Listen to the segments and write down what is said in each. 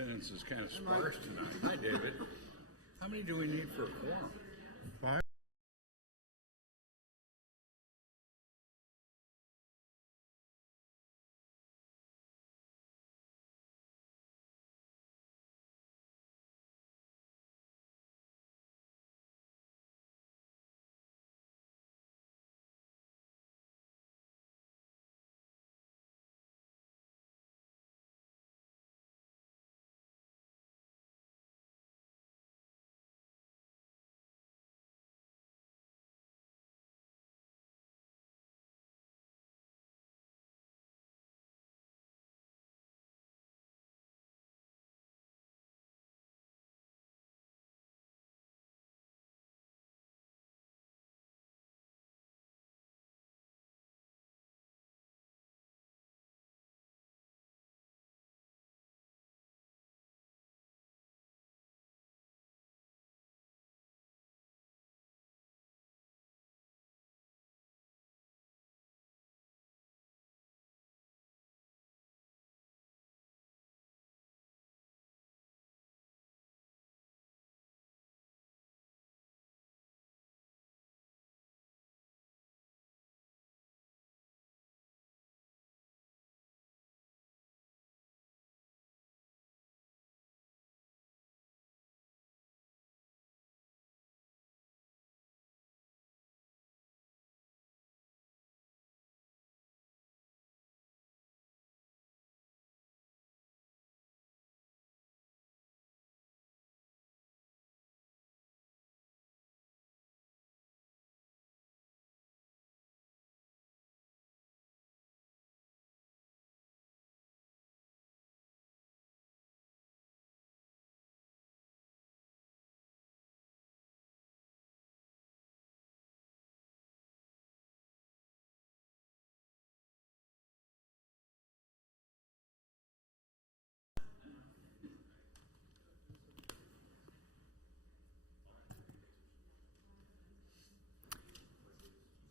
attendance is kind of sparse tonight. Hi, David. How many do we need for a quorum? 5.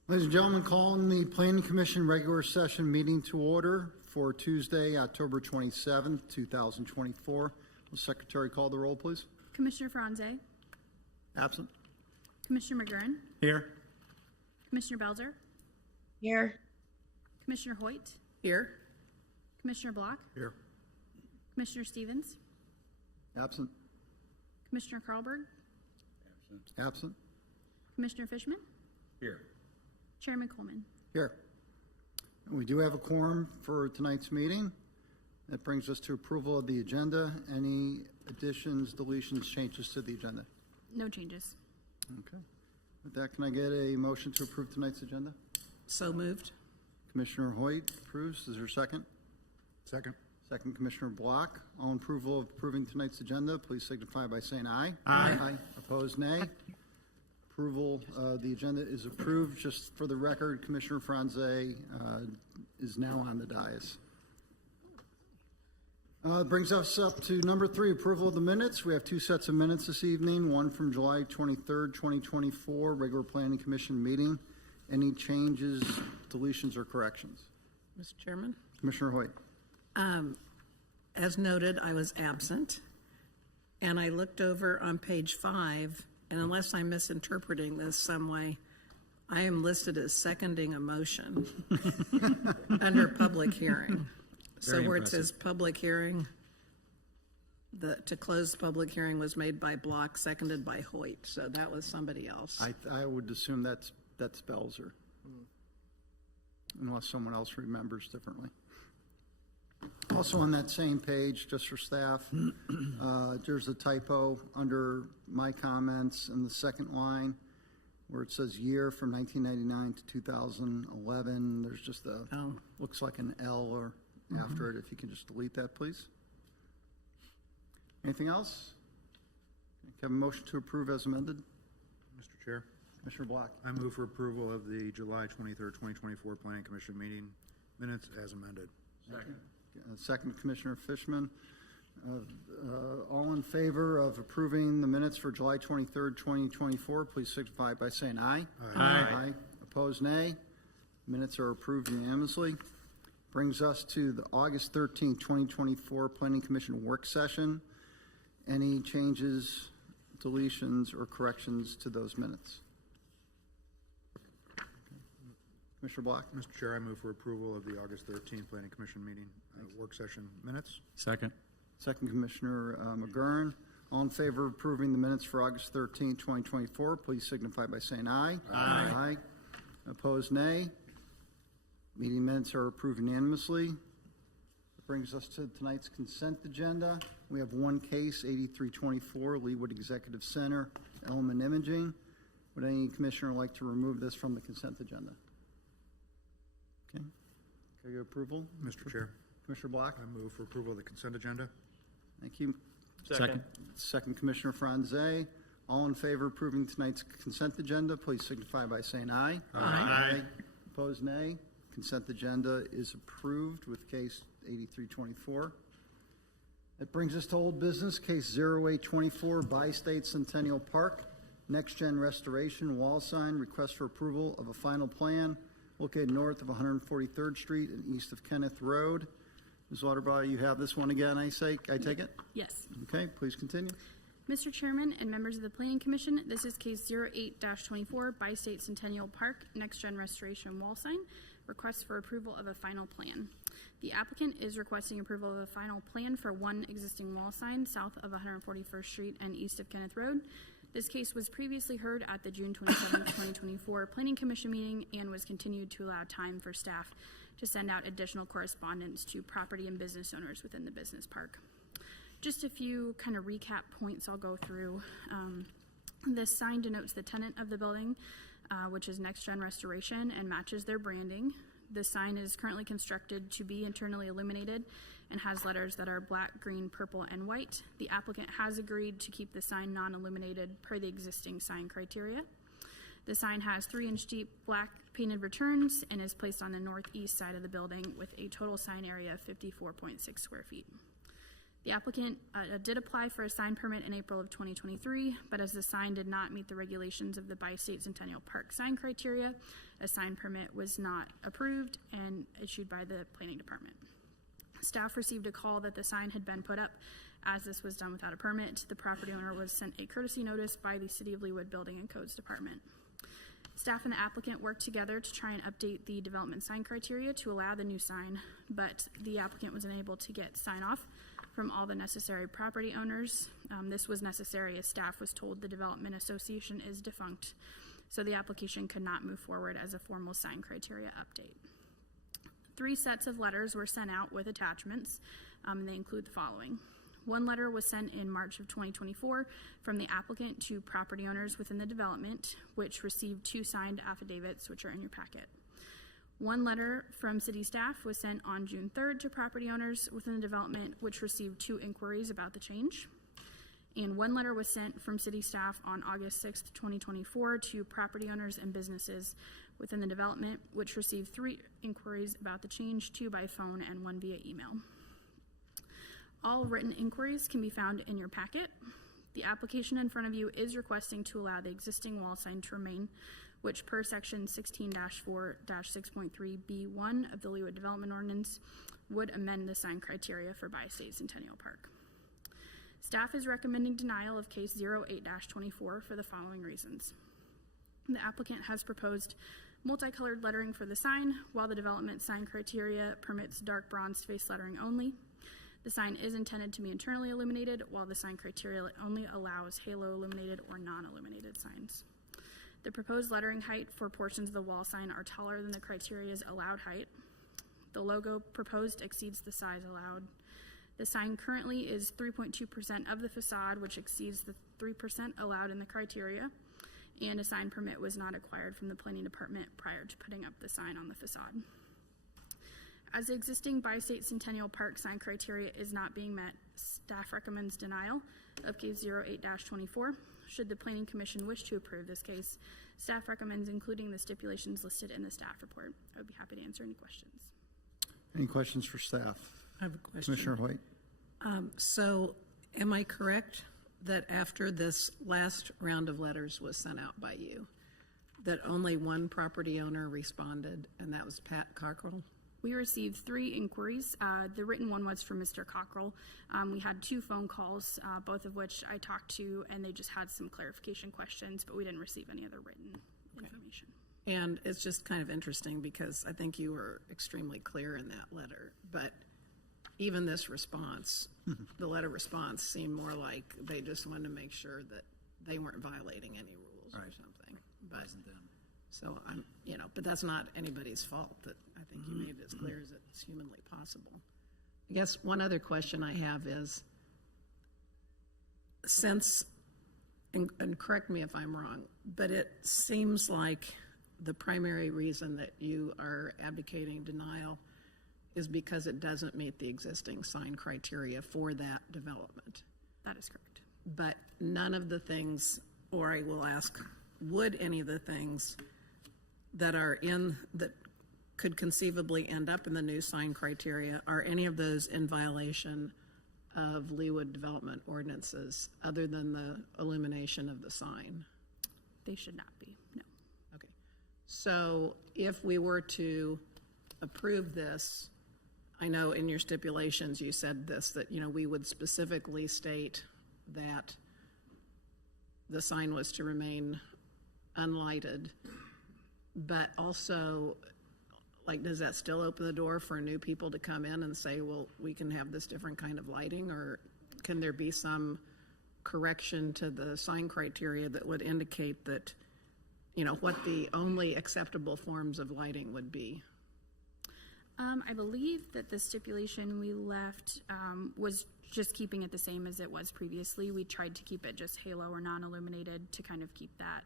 Ladies and gentlemen, calling the Planning Commission regular session meeting to order for Tuesday, October 27th, 2024. Will Secretary call the roll, please? Commissioner Franze. Absent. Commissioner McGurran. Here. Commissioner Belzer. Here. Commissioner Hoyt. Here. Commissioner Block. Here. Commissioner Stevens. Absent. Commissioner Carlberg. Absent. Commissioner Fishman. Here. Chairman Coleman. Here. We do have a quorum for tonight's meeting. That brings us to approval of the agenda. Any additions, deletions, changes to the agenda? No changes. Okay. With that, can I get a motion to approve tonight's agenda? So moved. Commissioner Hoyt approves. Is there a second? Second. Second, Commissioner Block. All in approval of approving tonight's agenda, please signify by saying aye. Aye. Opposed, nay. Approval, the agenda is approved. Just for the record, Commissioner Franze is now on the dais. Brings us up to number 3, approval of the minutes. We have 2 sets of minutes this evening, one from July 23rd, 2024, regular Planning Commission meeting. Any changes, deletions, or corrections? Mr. Chairman, Commissioner Hoyt. as noted, I was absent, and I looked over on page 5, and unless I'm misinterpreting this some way, I am listed as seconding a motion under public hearing. So where it says public hearing, to close the public hearing was made by Block, seconded by Hoyt. So that was somebody else. I would assume that's Belzer, unless someone else remembers differently. Also on that same page, just for staff, there's a typo under my comments in the second line where it says year from 1999 to 2011. There's just a, looks like an L or after it. If you can just delete that, please. Anything else? Can I have a motion to approve as amended? Mr. Chair, Commissioner Block. I move for approval of the July 23rd, 2024 Planning Commission meeting minutes as amended. Second. Second, Commissioner Fishman. All in favor of approving the minutes for July 23rd, 2024, please signify by saying aye. Aye. Aye. Opposed, nay. Minutes are approved unanimously. Brings us to the August 13th, 2024 Planning Commission work session. Any changes, deletions, or corrections to those minutes? Commissioner Block? Mr. Chair, I move for approval of the August 13th Planning Commission meeting, work session minutes. Second. Second, Commissioner McGurn. All in favor of approving the minutes for August 13th, 2024, please signify by saying aye. Aye. Opposed, nay. Meeting minutes are approved unanimously. That brings us to tonight's consent agenda. We have one case, 8324 Leawood Executive Center, Element Imaging. Would any commissioner like to remove this from the consent agenda? Okay. Can I get approval? Mr. Chair, Commissioner Block? I move for approval of the consent agenda. Thank you. Second. Second, Commissioner Franze. All in favor of approving tonight's consent agenda, please signify by saying aye. Aye. Opposed, nay. Consent agenda is approved with case 8324. That brings us to old business, case 0824, Bi-State Centennial Park, next-gen restoration wall sign, request for approval of a final plan located north of 143rd Street and east of Kenneth Road. Ms. Waterbaugh, you have this one again, I take it? Yes. Okay, please continue. Mr. Chairman and members of the Planning Commission, this is case 08-24, Bi-State Centennial Park, Next Gen Restoration Wall Sign, request for approval of a final plan. The applicant is requesting approval of a final plan for one existing wall sign south of 141st Street and east of Kenneth Road. This case was previously heard at the June 27, 2024 Planning Commission meeting and was continued to allow time for staff to send out additional correspondence to property and business owners within the business park. Just a few kind of recap points I'll go through. This sign denotes the tenant of the building, which is Next Gen Restoration, and matches their branding. The sign is currently constructed to be internally illuminated and has letters that are black, green, purple, and white. The applicant has agreed to keep the sign non-illuminated per the existing sign criteria. The sign has 3-inch deep black painted returns and is placed on the northeast side of the building with a total sign area of 54.6 square feet. The applicant did apply for a sign permit in April of 2023, but as the sign did not meet the regulations of the Bi-State Centennial Park sign criteria, a sign permit was not approved and issued by the Planning Department. Staff received a call that the sign had been put up. As this was done without a permit, the property owner was sent a courtesy notice by the City of Leawood Building and Codes Department. Staff and the applicant worked together to try and update the development sign criteria to allow the new sign, but the applicant was unable to get sign off from all the necessary property owners. This was necessary as staff was told the Development Association is defunct, so the application could not move forward as a formal sign criteria update. 3 sets of letters were sent out with attachments, and they include the following. One letter was sent in March of 2024 from the applicant to property owners within the development, which received 2 signed affidavits, which are in your packet. One letter from city staff was sent on June 3rd to property owners within the development, which received 2 inquiries about the change. And one letter was sent from city staff on August 6th, 2024 to property owners and businesses within the development, which received 3 inquiries about the change, 2 by phone and 1 via email. All written inquiries can be found in your packet. The application in front of you is requesting to allow the existing wall sign to remain, which per section 16-4-6.3B1 of the Leawood Development Ordinance would amend the sign criteria for Bi-State Centennial Park. Staff is recommending denial of case 08-24 for the following reasons. The applicant has proposed multicolored lettering for the sign, while the development sign criteria permits dark bronze face lettering only. The sign is intended to be internally illuminated, while the sign criteria only allows halo illuminated or non-illuminated signs. The proposed lettering height for portions of the wall sign are taller than the criteria's allowed height. The logo proposed exceeds the size allowed. The sign currently is 3.2% of the facade, which exceeds the 3% allowed in the criteria, and a sign permit was not acquired from the Planning Department prior to putting up the sign on the facade. As the existing Bi-State Centennial Park sign criteria is not being met, staff recommends denial of case 08-24. Should the Planning Commission wish to approve this case, staff recommends including the stipulations listed in the staff report. I would be happy to answer any questions. Any questions for staff? I have a question. Commissioner Hoyt? So am I correct that after this last round of letters was sent out by you, that only one property owner responded, and that was Pat Cockrell? We received 3 inquiries. The written one was from Mr. Cockrell. We had 2 phone calls, both of which I talked to, and they just had some clarification questions, but we didn't receive any other written information. And it's just kind of interesting because I think you were extremely clear in that letter, but even this response, the letter response seemed more like they just wanted to make sure that they weren't violating any rules or something. But so I'm, but that's not anybody's fault. That I think you made it as clear as it's humanly possible. I guess one other question I have is, since, and correct me if I'm wrong, but it seems like the primary reason that you are advocating denial is because it doesn't meet the existing sign criteria for that development. That is correct. But none of the things, or I will ask, would any of the things that are in, that could conceivably end up in the new sign criteria, are any of those in violation of Leawood development ordinances other than the illumination of the sign? They should not be, no. Okay. So if we were to approve this, I know in your stipulations you said this, that, we would specifically state that the sign was to remain unlighted, but also, does that still open the door for new people to come in and say, well, we can have this different kind of lighting, or can there be some correction to the sign criteria that would indicate that, what the only acceptable forms of lighting would be? I believe that the stipulation we left was just keeping it the same as it was previously. We tried to keep it just halo or non-illuminated to kind of keep that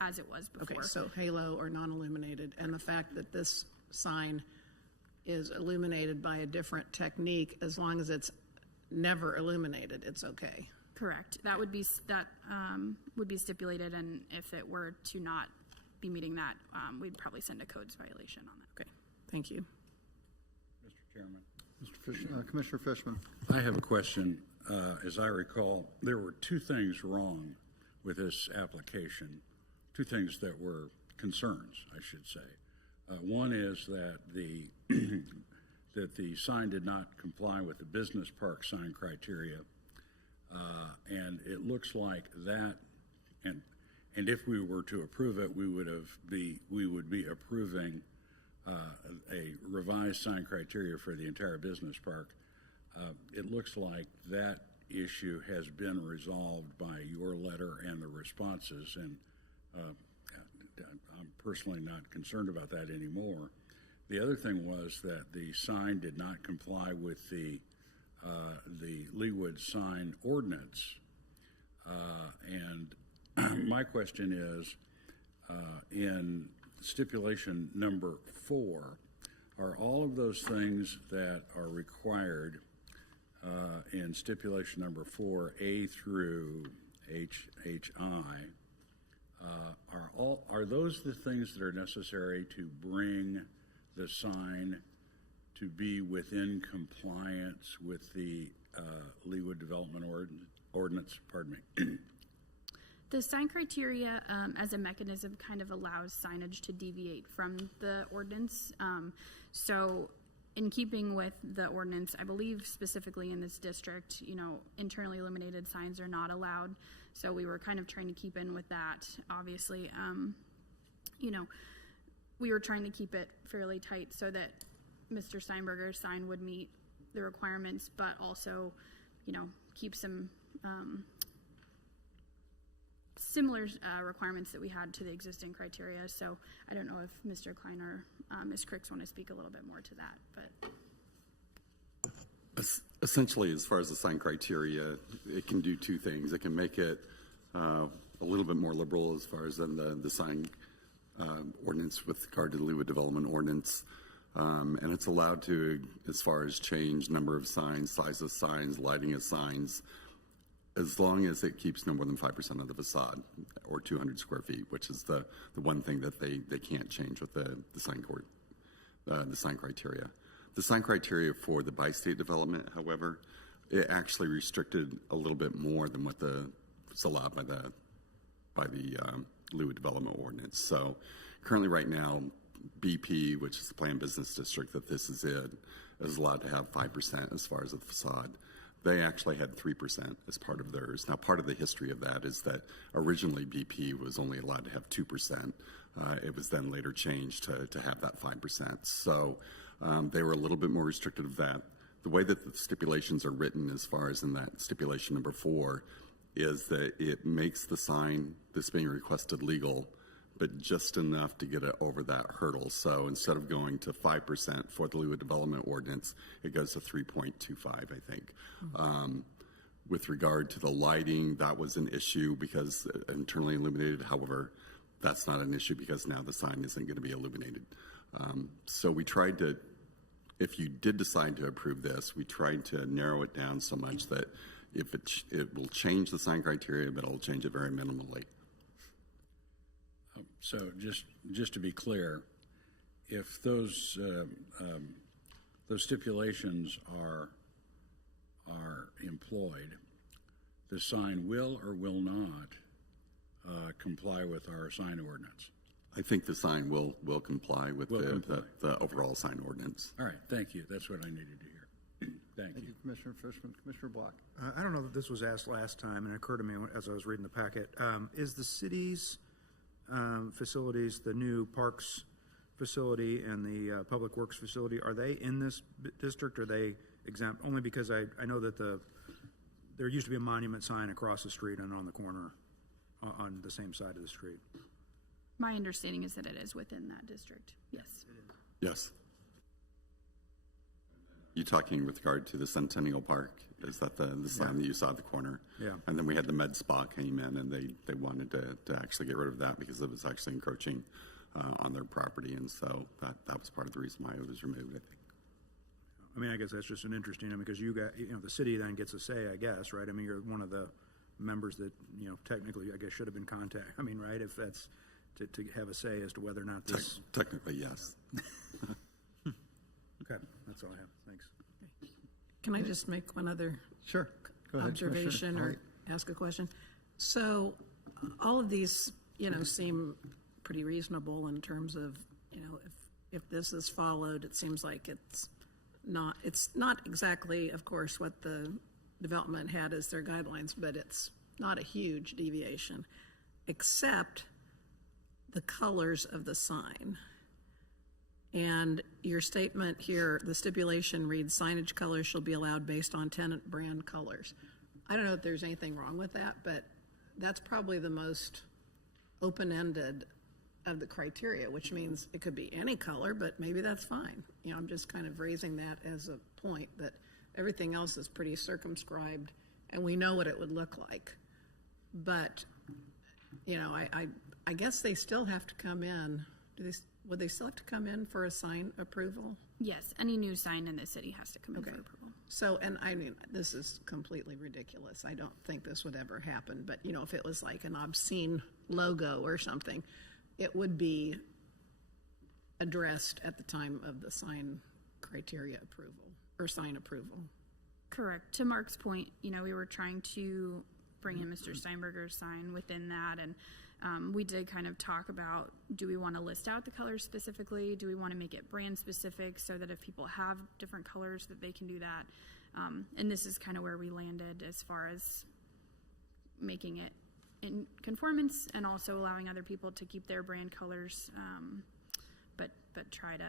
as it was before. Okay, so halo or non-illuminated, and the fact that this sign is illuminated by a different technique, as long as it's never illuminated, it's okay. Correct. That would be stipulated, and if it were to not be meeting that, we'd probably send a codes violation on that. Okay, thank you. Mr. Chairman. Commissioner Fishman. I have a question. As I recall, there were 2 things wrong with this application, 2 things that were concerns, I should say. One is that the sign did not comply with the business park sign criteria, and it looks like that. And if we were to approve it, we would be approving a revised sign criteria for the entire business park. It looks like that issue has been resolved by your letter and the responses, and I'm personally not concerned about that anymore. The other thing was that the sign did not comply with the Leawood sign ordinance, and my question is, in stipulation number 4, are all of those things that are required in stipulation number 4, A through HI, are those the things that are necessary to bring the sign to be within compliance with the Leawood development ordinance? Pardon me. The sign criteria as a mechanism kind of allows signage to deviate from the ordinance. So in keeping with the ordinance, I believe specifically in this district, internally illuminated signs are not allowed. So we were kind of trying to keep in with that. Obviously, we were trying to keep it fairly tight so that Mr. Steinberger's sign would meet the requirements, but also, keep some similar requirements that we had to the existing criteria. So I don't know if Mr. Klein or Ms. Cricks want to speak a little bit more to that, but. Essentially, as far as the sign criteria, it can do 2 things. It can make it a little bit more liberal as far as then the sign ordinance with regard to the Leawood development ordinance. And it's allowed to, as far as change number of signs, size of signs, lighting of signs, as long as it keeps no more than 5% of the facade or 200 square feet, which is the one thing that they can't change with the sign criteria. The sign criteria for the bi-state development, however, it actually restricted a little bit more than what was allowed by the Leawood development ordinance. So currently right now, BP, which is the planned business district that this is in, is allowed to have 5% as far as the facade. They actually had 3% as part of theirs. Now, part of the history of that is that originally BP was only allowed to have 2%. It was then later changed to have that 5%. So they were a little bit more restricted of that. The way that the stipulations are written as far as in that stipulation number 4 is that it makes the sign that's being requested legal, but just enough to get it over that hurdle. So instead of going to 5% for the Leawood Development Ordinance, it goes to 3.25, I think. With regard to the lighting, that was an issue because internally illuminated. However, that's not an issue because now the sign isn't going to be illuminated. So we tried to, if you did decide to approve this, we tried to narrow it down so much that if it will change the sign criteria, but it'll change it very minimally. So just to be clear, if those stipulations are employed, the sign will or will not comply with our sign ordinance. I think the sign will comply with Comply. the overall sign ordinance. All right, thank you. That's what I needed to hear. Thank Thank you. you, Commissioner Fishman. Commissioner Block. I don't know that this was asked last time, and it occurred to me as I was reading the packet. Is the city's facilities, the new parks facility and the public works facility, are they in this district? Or are they exempt? Only because I know that there used to be a monument sign across the street and on the corner on the same side of the street. My understanding is that it is within that district. Yes. Yes. You talking with regard to the Centennial Park? Is that the sign that you saw at the corner? Yeah. And then we had the med spa came in and they wanted to actually get rid of that because it was actually encroaching on their property. And so that was part of the reason why it was removed, I think. I mean, I guess that's just an interesting, because the city then gets a say, I guess, right? I mean, you're one of the members that, technically, I guess, should have been contacted. I mean, right? If that's to have a say as to whether or not this. Technically, yes. Okay, that's all I have. Thanks. Can I just make one other Sure. Go ahead, observation Commissioner. or ask a question? So all of these, seem pretty reasonable in terms of, if this is followed, it seems like it's not exactly, of course, what the development had as their guidelines, but it's not a huge deviation, except the colors of the sign. And your statement here, the stipulation reads, signage colors shall be allowed based on tenant brand colors. I don't know if there's anything wrong with that, but that's probably the most open-ended of the criteria, which means it could be any color, but maybe that's fine. I'm just kind of raising that as a point that everything else is pretty circumscribed and we know what it would look like. But, I guess they still have to come in. Would they still have to come in for a sign approval? Yes, any new sign in the city has to come in for approval. So, and I mean, this is completely ridiculous. I don't think this would ever happen. But, if it was like an obscene logo or something, it would be addressed at the time of the sign criteria approval or sign approval. Correct. To Mark's point, we were trying to bring in Mr. Steinberger's sign within that, and we did kind of talk about, do we want to list out the colors specifically? Do we want to make it brand specific so that if people have different colors that they can do that? And this is kind of where we landed as far as making it in conformance and also allowing other people to keep their brand colors, but try to,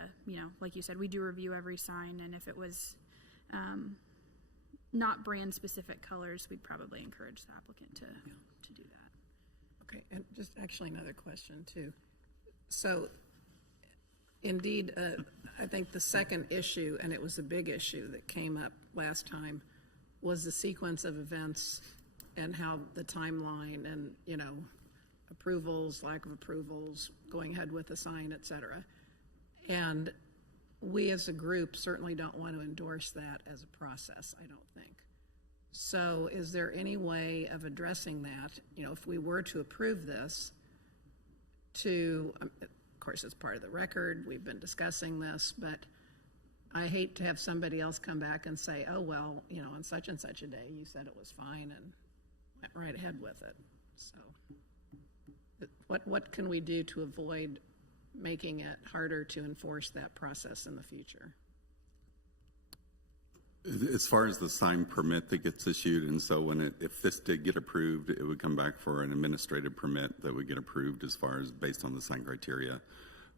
like you said, we do review every sign, and if it was not brand specific colors, we'd probably encourage the applicant to do that. Okay, and just actually another question too. So indeed, I think the second issue, and it was a big issue that came up last time, was the sequence of events and how the timeline and, approvals, lack of approvals, going ahead with the sign, et cetera. And we as a group certainly don't want to endorse that as a process, I don't think. So is there any way of addressing that, if we were to approve this, of course, it's part of the record, we've been discussing this, but I hate to have somebody else come back and say, oh, well, on such and such a day, you said it was fine and went right ahead with it. So what can we do to avoid making it harder to enforce that process in the future. As far as the sign permit that gets issued, and so if this did get approved, it would come back for an administrative permit that would get approved as far as based on the sign criteria.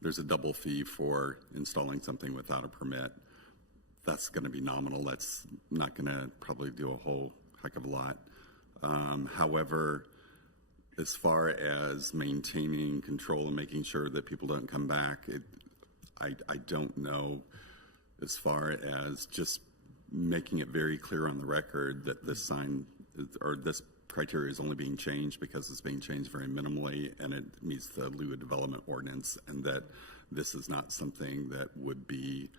There's a double fee for installing something without a permit. That's going to be nominal. That's not going to probably do a whole heck of a lot. However, as far as maintaining control and making sure that people don't come back, I don't know as far as just making it very clear on the record that this sign or this criteria is only being changed because it's being changed very minimally and it meets the Leawood Development Ordinance, and that this is not something that would be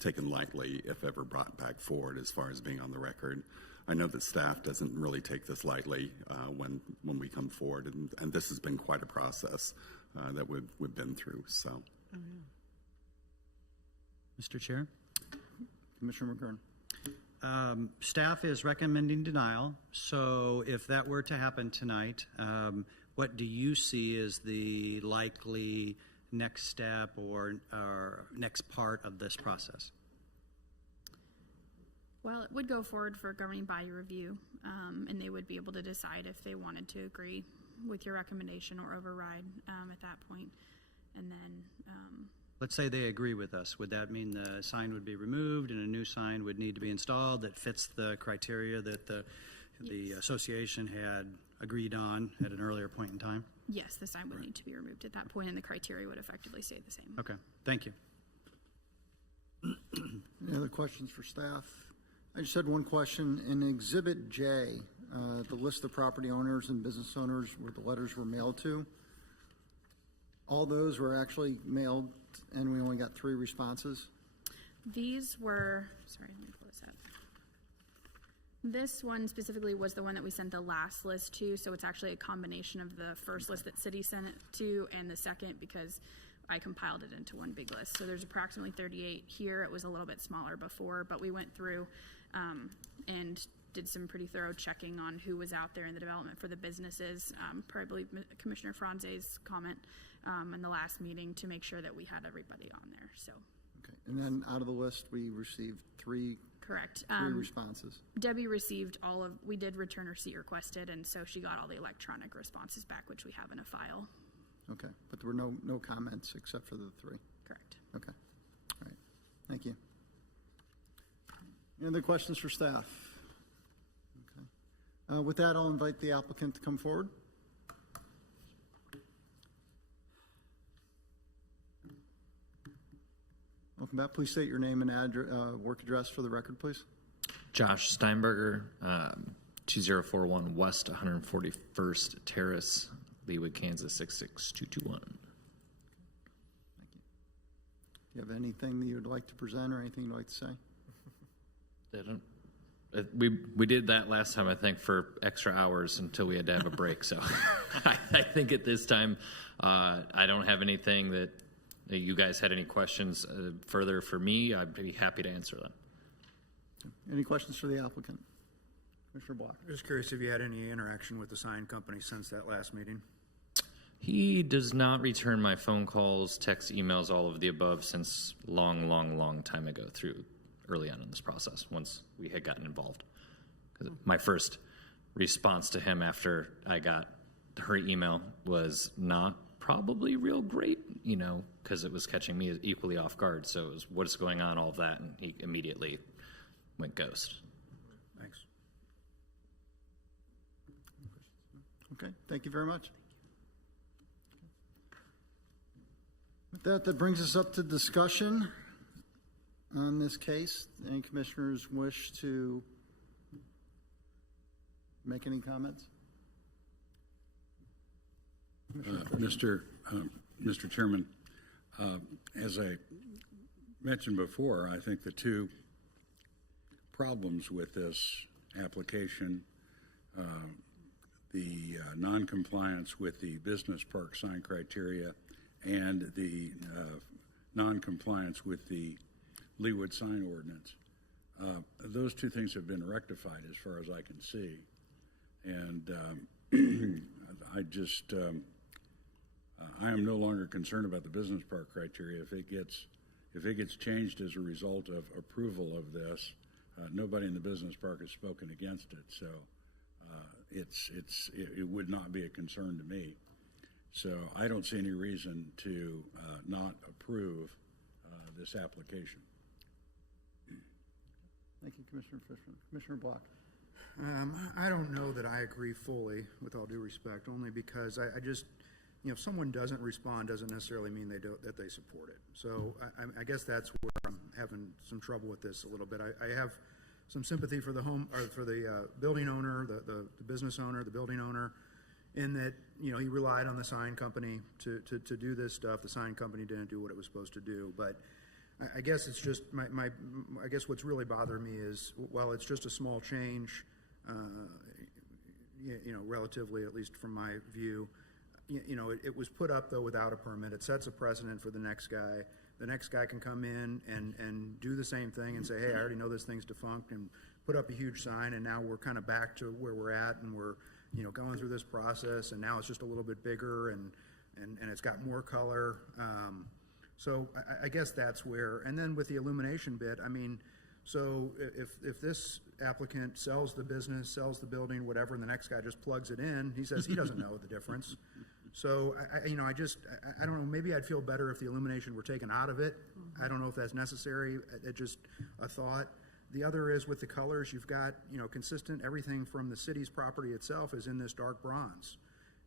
taken lightly if ever brought back forward as far as being on the record. I know that staff doesn't really take this lightly when we come forward, and this has been quite a process that we've been through. So, Mr. Chair, Commissioner McGurn. staff is recommending denial. So if that were to happen tonight, what do you see as the likely next step or next part of this process? Well, it would go forward for a governing body review, and they would be able to decide if they wanted to agree with your recommendation or override at that point. And then, Let's say they agree with us. Would that mean the sign would be removed and a new sign would need to be installed that fits the criteria that the association had agreed on at an earlier point in time? yes, the sign would need to be removed at that point, and the criteria would effectively stay the same. Okay, thank you. Any other questions for staff? I just had one question. In Exhibit J, the list of property owners and business owners where the letters were mailed to, all those were actually mailed and we only got 3 responses? These were, sorry, let me close that. This one specifically was the one that we sent the last list to, so it's actually a combination of the first list that city sent it to and the second, because I compiled it into one big list. So there's approximately 38 here. It was a little bit smaller before, but we went through and did some pretty thorough checking on who was out there in the development for the businesses, probably Commissioner Franze's comment in the last meeting, to make sure that we had everybody on there. So. Okay. And then out of the list, we received 3 Correct. 3 responses. Debbie received all of, we did return receipt requested, and so she got all the electronic responses back, which we have in a file. Okay, but there were no comments except for the 3. Correct. Okay, all right, thank you. Any other questions for staff? Okay. With that, I'll invite the applicant to come forward. Welcome back. Please state your name and work address for the record, please. Josh Steinberger, 2041 West 141st Terrace, Leawood, Kansas 66221. Thank you. Do you have anything that you'd like to present or anything you'd like to say? We did that last time, I think, for extra hours until we had to have a break. So I think at this time, I don't have anything that you guys had any questions further for me. I'd be happy to answer them. Any questions for the applicant? Commissioner Block. Just curious if you had any interaction with the sign company since that last meeting? He does not return my phone calls, texts, emails, all of the above since long time ago, through early on in this process, once we had gotten involved. 'Cause my first response to him after I got her email was not probably real great, because it was catching me equally off guard. So it was, what is going on, all of that, and he immediately went ghost. Thanks. Okay, thank you very much. With that brings us up to discussion on this case. Any commissioners wish to make any comments? Mr. Chairman, as I mentioned before, I think the 2 problems with this application, the non-compliance with the business park sign criteria and the non-compliance with the Leawood sign ordinance, those 2 things have been rectified as far as I can see. And I just I am no longer concerned about the business park criteria. If it gets changed as a result of approval of this, nobody in the business park has spoken against it. So it would not be a concern to me. So I don't see any reason to not approve this application. Thank you, Commissioner Fisher. Commissioner Block. I don't know that I agree fully, with all due respect, only because I just, if someone doesn't respond, doesn't necessarily mean that they support it. So I guess that's where I'm having some trouble with this a little bit. I have some sympathy for the building owner, the business owner, the building owner, in that, he relied on the sign company to do this stuff. The sign company didn't do what it was supposed to do. But I guess it's just I guess what's really bothering me is, while it's just a small change, relatively, at least from my view, it was put up though without a permit. It sets a precedent for the next guy. The next guy can come in and do the same thing and say, hey, I already know this thing's defunct, and put up a huge sign, and now we're kind of back to where we're at, and we're going through this process, and now it's just a little bit bigger, and it's got more color. So I guess that's where, and then with the illumination bit, so if this applicant sells the business, sells the building, whatever, and the next guy just plugs it in, he says he doesn't know the difference. So I don't know, maybe I'd feel better if the illumination were taken out of it. I don't know if that's necessary. It's just a thought. The other is with the colors, you've got, consistent, everything from the city's property itself is in this dark bronze.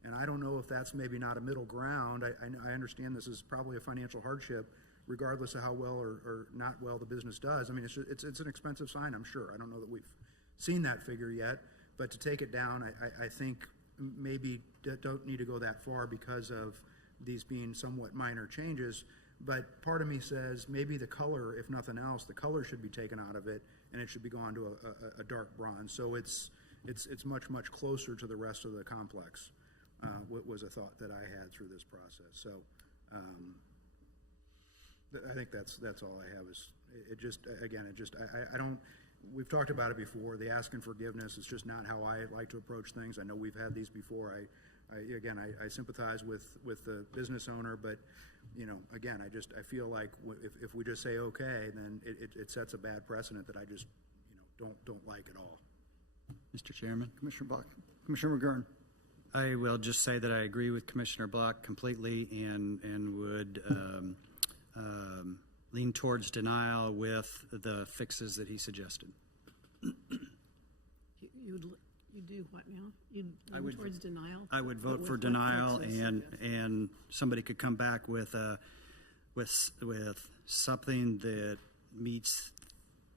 And I don't know if that's maybe not a middle ground. I understand this is probably a financial hardship, regardless of how well or not well the business does. It's an expensive sign, I'm sure. I don't know that we've seen that figure yet, but to take it down, I think maybe don't need to go that far because of these being somewhat minor changes. But part of me says maybe the color, if nothing else, the color should be taken out of it, and it should be gone to a dark bronze. So it's much closer to the rest of the complex. Was a thought that I had through this process. So I think that's all I have. Is I don't. We've talked about it before. The asking forgiveness is just not how I like to approach things. I know we've had these before. I sympathize with the business owner, but again, I feel like if we just say okay, then it sets a bad precedent that I just don't like at all. Mr. Chairman? Commissioner Block. Commissioner McGurn. I will just say that I agree with Commissioner Block completely and would lean towards denial with the fixes that he suggested. You do what now? You lean towards denial? I would vote With for what denial, fixes? and somebody could come back with something that meets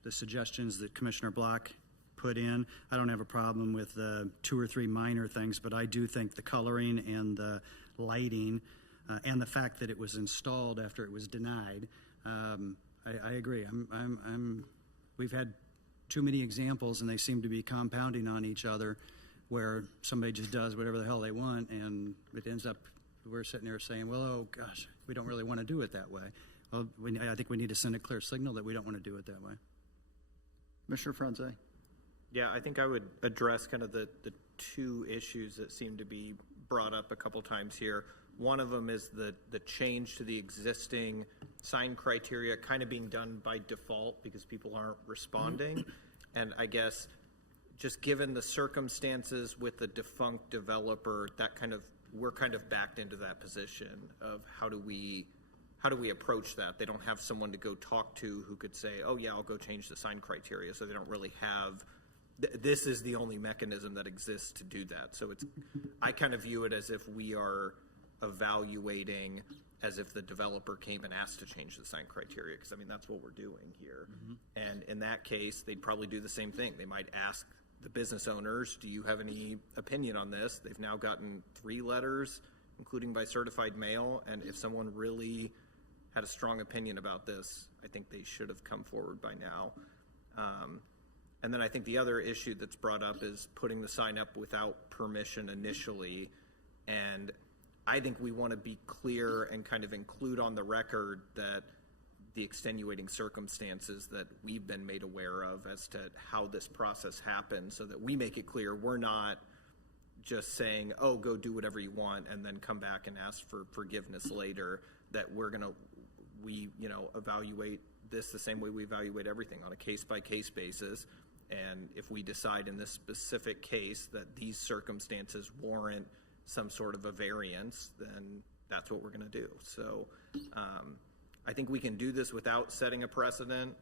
the suggestions that Commissioner Block put in. I don't have a problem with the 2 or 3 minor things, but I do think the coloring and the lighting and the fact that it was installed after it was denied, I agree. We've had too many examples, and they seem to be compounding on each other, where somebody just does whatever the hell they want, and it ends up we're sitting there saying, well, oh gosh, we don't really want to do it that way. Well, I think we need to send a clear signal that we don't want to do it that way. Commissioner Franze. Yeah, I think I would address kind of the 2 issues that seem to be brought up a couple times here. One of them is the change to the existing sign criteria kind of being done by default because people aren't responding. And I guess just given the circumstances with the defunct developer, we're kind of backed into that position of how do we approach that? They don't have someone to go talk to who could say, oh yeah, I'll go change the sign criteria. So they don't really have, this is the only mechanism that exists to do that. So I kind of view it as if we are evaluating as if the developer came and asked to change the sign criteria, because that's what we're doing here. And in that case, they'd probably do the same thing. They might ask the business owners, do you have any opinion on this? They've now gotten 3 letters, including by certified mail, and if someone really had a strong opinion about this, I think they should have come forward by now. And then I think the other issue that's brought up is putting the sign up without permission initially. And I think we want to be clear and kind of include on the record that the extenuating circumstances that we've been made aware of as to how this process happened, so that we make it clear we're not just saying, oh, go do whatever you want, and then come back and ask for forgiveness later, that we evaluate this the same way we evaluate everything, on a case-by-case basis. And if we decide in this specific case that these circumstances warrant some sort of a variance, then that's what we're going to do. So I think we can do this without setting a precedent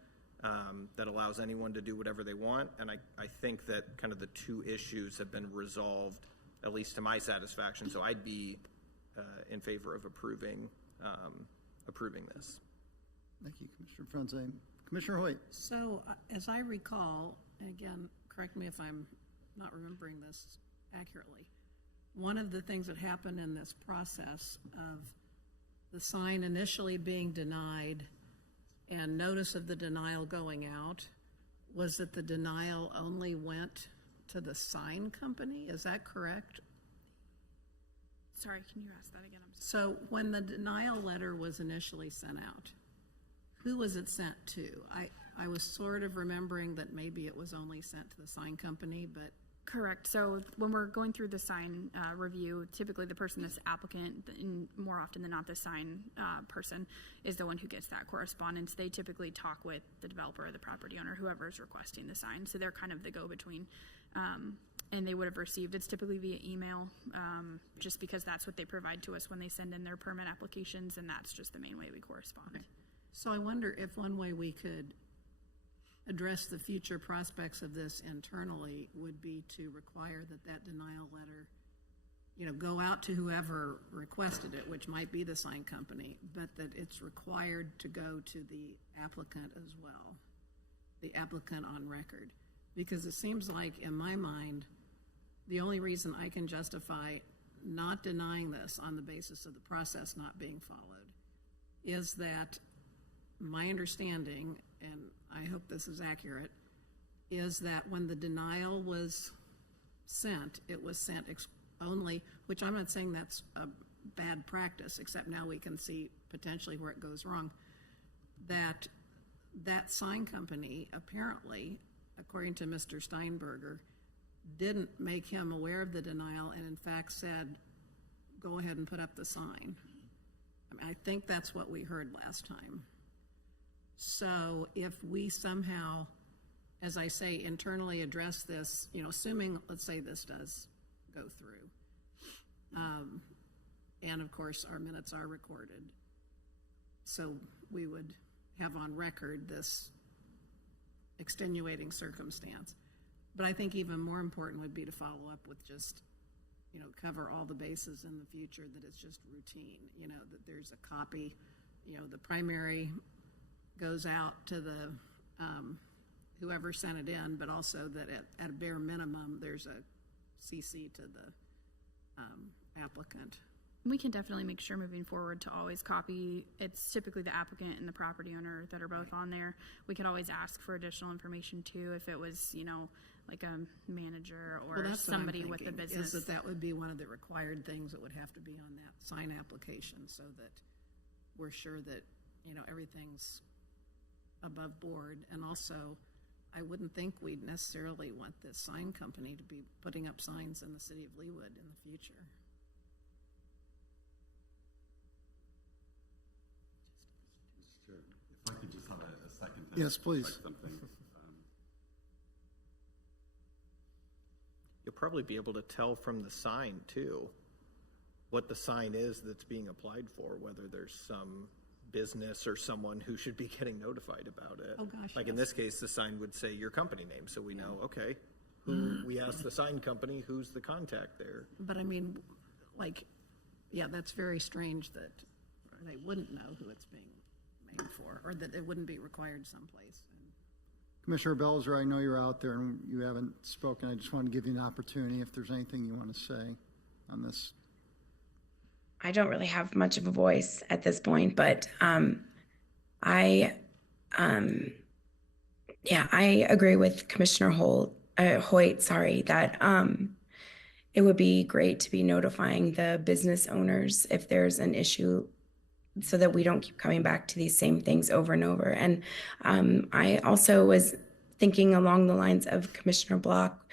that allows anyone to do whatever they want. And I think that kind of the two issues have been resolved, at least to my satisfaction. So I'd be in favor of approving this. Thank you, Commissioner Franze. Commissioner Hoyt? So, as I recall, and again, correct me if I'm not remembering this accurately, one of the things that happened in this process of the sign initially being denied and notice of the denial going out was that the denial only went to the sign company. Is that correct? Sorry, can you ask that again? I'm So when the denial letter was initially sent out, who was it sent to? I was sort of remembering that maybe it was only sent to the sign company, but Correct. So when we're going through the sign review, typically the person that's applicant, and more often than not the sign person, is the one who gets that correspondence. They typically talk with the developer or the property owner, whoever is requesting the sign. So they're kind of the go-between. And they would have received, it's typically via email, just because that's what they provide to us when they send in their permit applications, and that's just the main way we correspond. so I wonder if one way we could address the future prospects of this internally would be to require that denial letter, go out to whoever requested it, which might be the sign company, but that it's required to go to the applicant as well, the applicant on record. Because it seems like, in my mind, the only reason I can justify not denying this on the basis of the process not being followed is that my understanding, and I hope this is accurate, is that when the denial was sent, it was sent only, which I'm not saying that's a bad practice, except now we can see potentially where it goes wrong, that sign company apparently, according to Mr. Steinberger, didn't make him aware of the denial and in fact said, go ahead and put up the sign. I think that's what we heard last time. So if we somehow, as I say, internally address this, assuming, let's say this does go through, and of course our minutes are recorded, so we would have on record this extenuating circumstance. But I think even more important would be to follow up with just, cover all the bases in the future, that it's just routine, that there's a copy, the primary goes out to the whoever sent it in, but also that at a bare minimum there's a CC to the applicant. We can definitely make sure moving forward to always copy. It's typically the applicant and the property owner that are both on there. We could always ask for additional information too, if it was, like a manager or that's somebody with the business. Is that would be one of the required things that would have to be on that sign application, so that we're sure that, everything's above board. And also, I wouldn't think we'd necessarily want this sign company to be putting up signs in the city of Leawood in the future. If I could just have a second to Yes, please. correct something. You'll probably be able to tell from the sign too, what the sign is that's being applied for, whether there's some business or someone who should be getting notified about it. Oh, gosh, Like in yes. this case, the sign would say your company name, so we know, okay, who, we asked the sign company, who's the contact there? But I mean, that's very strange that they wouldn't know who it's being made for, or that it wouldn't be required someplace. Commissioner Belzer, I know you're out there and you haven't spoken. I just want to give you an opportunity if there's anything you want to say on this. I don't really have much of a voice at this point, but I agree with Commissioner Hoyt, that it would be great to be notifying the business owners if there's an issue, so that we don't keep coming back to these same things over and over. And I also was thinking along the lines of Commissioner Block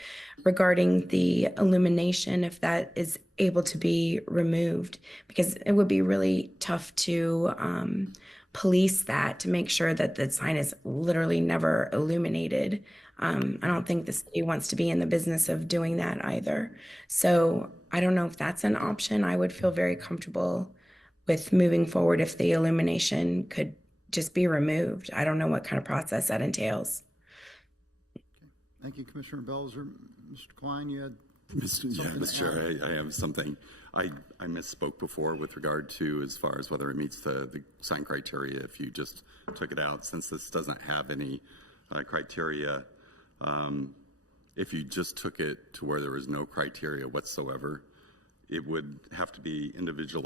regarding the illumination, if that is able to be removed, because it would be really tough to police that to make sure that the sign is literally never illuminated. I don't think the city wants to be in the business of doing that either. So I don't know if that's an option. I would feel very comfortable with moving forward if the illumination could just be removed. I don't know what kind of process that entails. Thank you, Commissioner Belzer. Mr. Klein, you had Mr. Chair, I have something. I misspoke before with regard to as far as whether it meets the sign criteria if you just took it out. Since this doesn't have any criteria, if you just took it to where there was no criteria whatsoever, it would have to be individual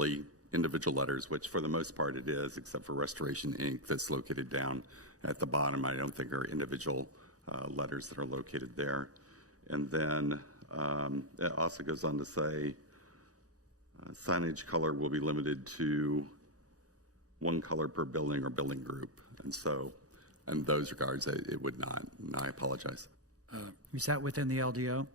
letters, which for the most part it is, except for Restoration Inc. that's located down at the bottom. I don't think are individual letters that are located there. And then it also goes on to say signage color will be limited to one color per building or building group. And so in those regards, it would not, and I apologize. Is that within the LDO?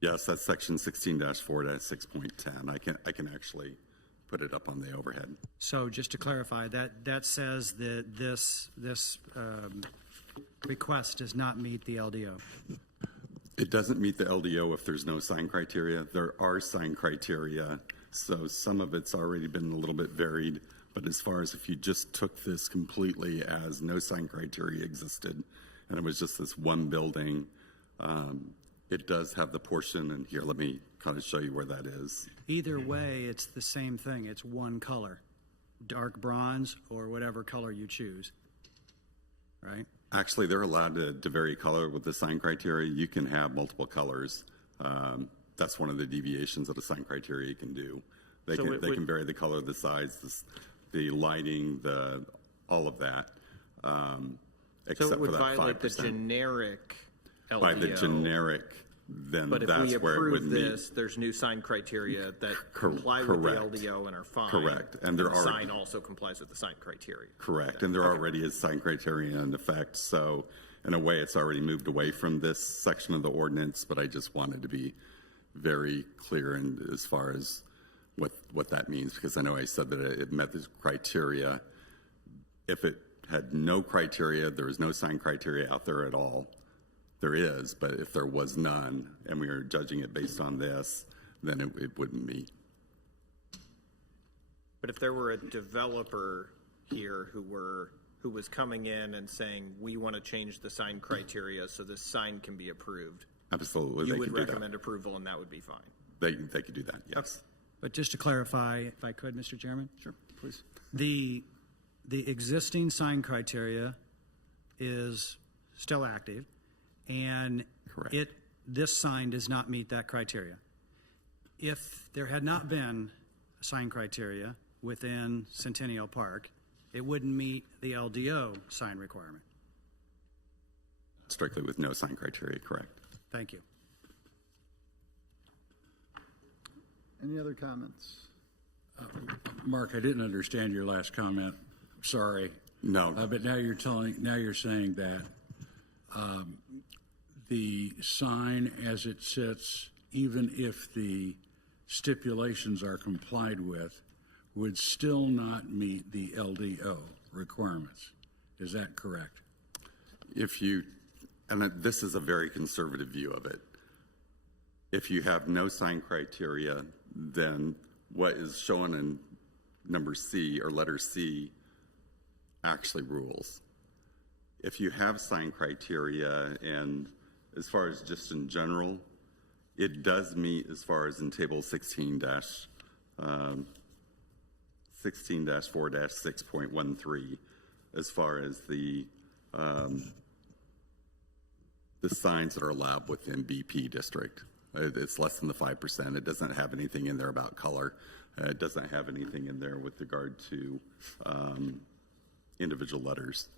Yes, that's section 16-4-6.10. I can actually put it up on the overhead. So just to clarify, that says that this request does not meet the LDO. It doesn't meet the LDO if there's no sign criteria. There are sign criteria, so some of it's already been a little bit varied. But as far as if you just took this completely as no sign criteria existed, and it was just this one building, it does have the portion, and here, let me kind of show you where that is. Either way, it's the same thing. It's one color, dark bronze or whatever color you choose, right? Actually, they're allowed to vary color with the sign criteria. You can have multiple colors. That's one of the deviations that a sign criteria can do. They can vary the color, the size, the lighting, all of that. Except So it would for that violate 5%. the generic LDO. By the generic, then But if that's we where it would approve meet. this, there's new sign criteria that comply with the correct. LDO and are fine. Correct. And there the are- sign also complies with the sign criteria. Correct, and there already is sign criteria in effect, so in a way, it's already moved away from this section of the ordinance, but I just wanted to be very clear in as far as what that means, because I know I said that it met the criteria. If it had no criteria, there was no sign criteria out there at all. There is, but if there was none, and we were judging it based on this, then it wouldn't meet. But if there were a developer here who was coming in and saying, we want to change the sign criteria so this sign can be approved, Absolutely, you they would could do recommend that. approval and that would be fine. They could do that, yes. But just to clarify, if I could, Mr. Chairman? Sure, please. The existing sign criteria is still active, and Correct. this sign does not meet that criteria. If there had not been a sign criteria within Centennial Park, it wouldn't meet the LDO sign requirement. Strictly with no sign criteria, correct. Thank you. Any other comments? Mark, I didn't understand your last comment. Sorry. No, But now you're saying that the sign as it sits, even if the stipulations are complied with, would still not meet the LDO requirements. Is that correct? this is a very conservative view of it. If you have no sign criteria, then what is shown in number C or letter C actually rules. If you have sign criteria, and as far as just in general, it does meet as far as in table 16-4-6.13 as far as the signs that are allowed within BP district. It's less than the 5%. It doesn't have anything in there about color. It doesn't have anything in there with regard to individual letters.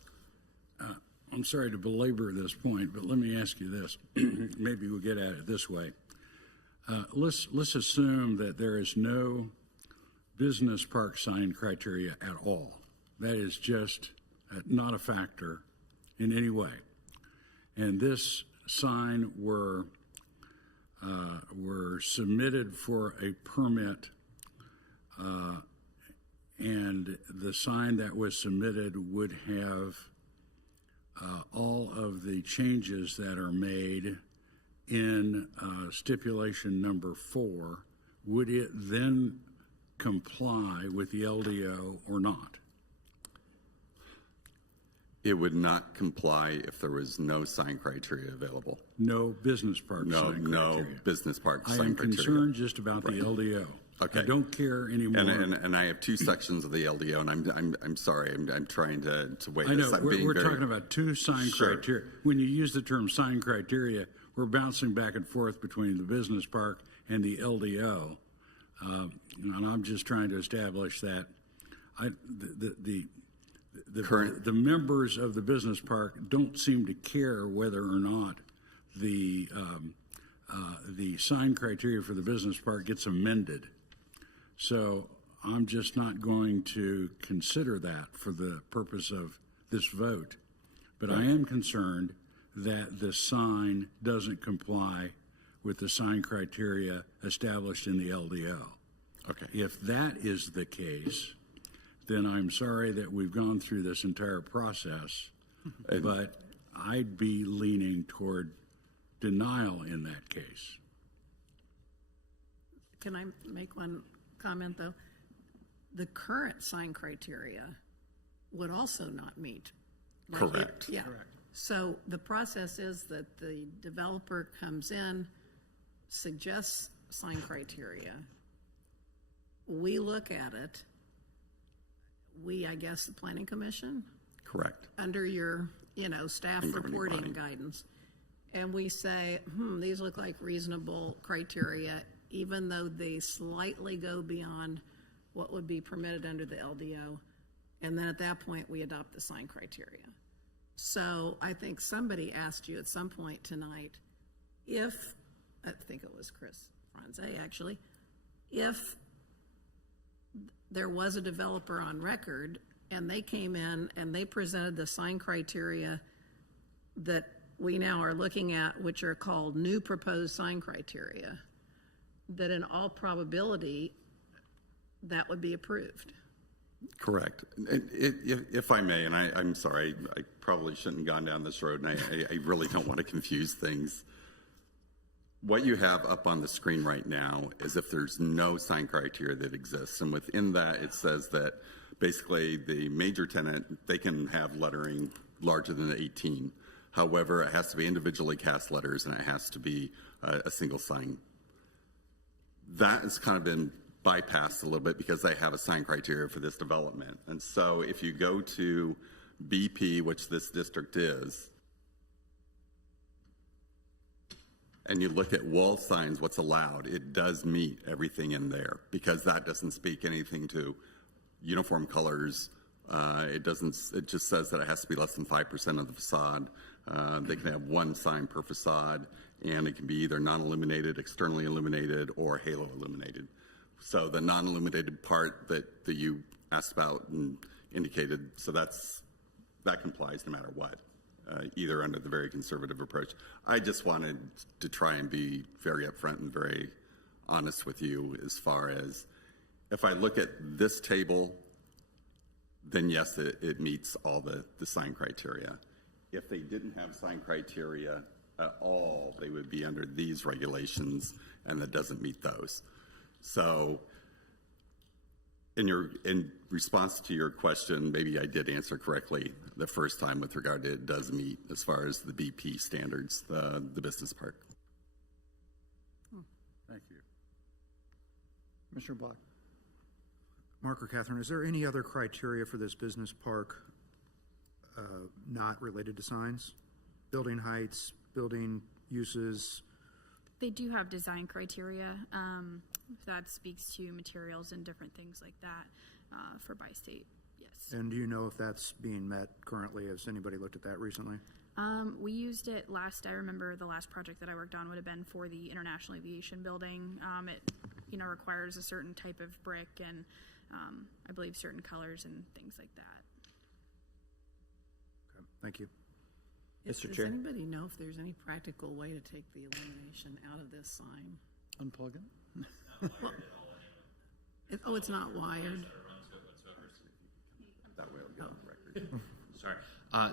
I'm sorry to belabor this point, but let me ask you this. Maybe we'll get at it this way. Let's assume that there is no business park sign criteria at all. That is just not a factor in any way. and this sign were submitted for a permit, and the sign that was submitted would have all of the changes that are made in stipulation number 4, would it then comply with the LDO or not? It would not comply if there was no sign criteria available. No business park sign No criteria. business park I sign am criteria. concerned just about the LDO. Okay. I don't care anymore. And I have 2 sections of the LDO, and I'm sorry, I'm trying to weigh I this. know, I'm we're being very- talking about 2 sign Sure. criteria. When you use the term sign criteria, we're bouncing back and forth between the business park and the LDO. And I'm just trying to establish that the members of the business park don't seem to care whether or not the sign criteria for the business park gets amended. So I'm just not going to consider that for the purpose of this vote. But I am concerned that the sign doesn't comply with the sign criteria established in the LDO. Okay. If that is the case, then I'm sorry that we've gone through this entire process, but I'd be leaning toward denial in that case. Can I make one comment, though? The current sign criteria would also not meet. Correct. Yeah. So the process is that the developer comes in, suggests sign criteria. We look at it. I guess, the Planning Commission, Correct. under your, staff And governing reporting body. guidance. And we say, these look like reasonable criteria, even though they slightly go beyond what would be permitted under the LDO. And then at that point, we adopt the sign criteria. So I think somebody asked you at some point tonight if, I think it was Chris Franze actually, if there was a developer on record and they came in and they presented the sign criteria that we now are looking at, which are called new proposed sign criteria, that in all probability, that would be approved. Correct. If I may, and I'm sorry, I probably shouldn't have gone down this road, and I really don't want to confuse things. What you have up on the screen right now is if there's no sign criteria that exists, and within that it says that basically the major tenant, they can have lettering larger than 18. However, it has to be individually cast letters and it has to be a single sign. That has kind of been bypassed a little bit because they have a sign criteria for this development. And so if you go to BP, which this district is, and you look at wall signs, what's allowed, it does meet everything in there because that doesn't speak anything to uniform colors. It just says that it has to be less than 5% of the facade. They can have 1 sign per facade, and it can be either non-illuminated, externally illuminated, or halo illuminated. So the non-illuminated part that you asked about and indicated, so that complies no matter what. Either under the very conservative approach. I just wanted to try and be very upfront and very honest with you as far as if I look at this table, then yes, it meets all the sign criteria. If they didn't have sign criteria at all, they would be under these regulations, and that doesn't meet those. So in response to your question, maybe I did answer correctly the first time with regard to it does meet as far as the BP standards, the business park. Thank you. Commissioner Block. Mark or Catherine, is there any other criteria for this business park not related to signs? Building heights, building uses? They do have design criteria that speaks to materials and different things like that for bi-state, yes. And do you know if that's being met currently? Has anybody looked at that recently? We used it I remember the last project that I worked on would have been for the International Aviation Building. It requires a certain type of brick and I believe certain colors and things like that. Okay, thank you. Mr. Does Chair. anybody know if there's any practical way to take the illumination out of this sign? Unplug it? Oh, it's not wired? That way it'll get on the record. Sorry.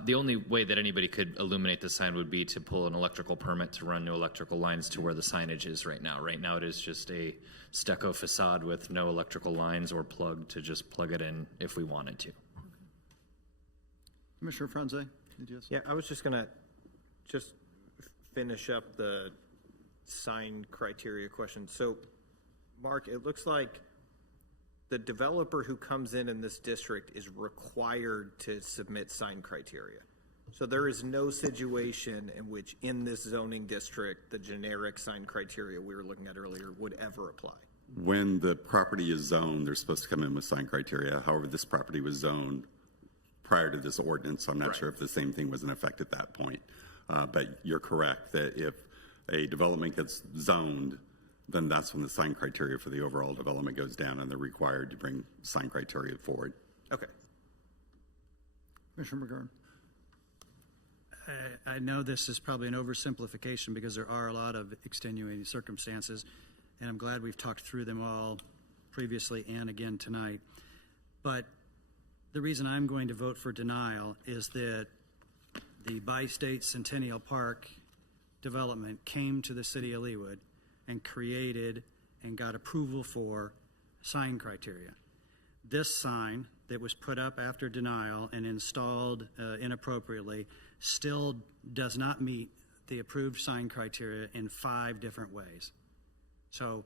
The only way that anybody could illuminate the sign would be to pull an electrical permit to run new electrical lines to where the signage is right now. Right now, it is just a stucco facade with no electrical lines or plug to just plug it in if we wanted to. Commissioner Franze, did you? Yeah, I was just gonna finish up the sign criteria question. So, Mark, it looks like the developer who comes in this district is required to submit sign criteria. So there is no situation in which in this zoning district, the generic sign criteria we were looking at earlier would ever apply. When the property is zoned, they're supposed to come in with sign criteria. However, this property was zoned prior to this ordinance, so I'm not sure if the same thing was in effect at that point. But you're correct that if a development gets zoned, then that's when the sign criteria for the overall development goes down and they're required to bring sign criteria forward. Okay. Commissioner McGurn. I know this is probably an oversimplification because there are a lot of extenuating circumstances, and I'm glad we've talked through them all previously and again tonight. But the reason I'm going to vote for denial is that the bi-state Centennial Park development came to the city of Leawood and created and got approval for sign criteria. This sign that was put up after denial and installed inappropriately still does not meet the approved sign criteria in 5 different ways. So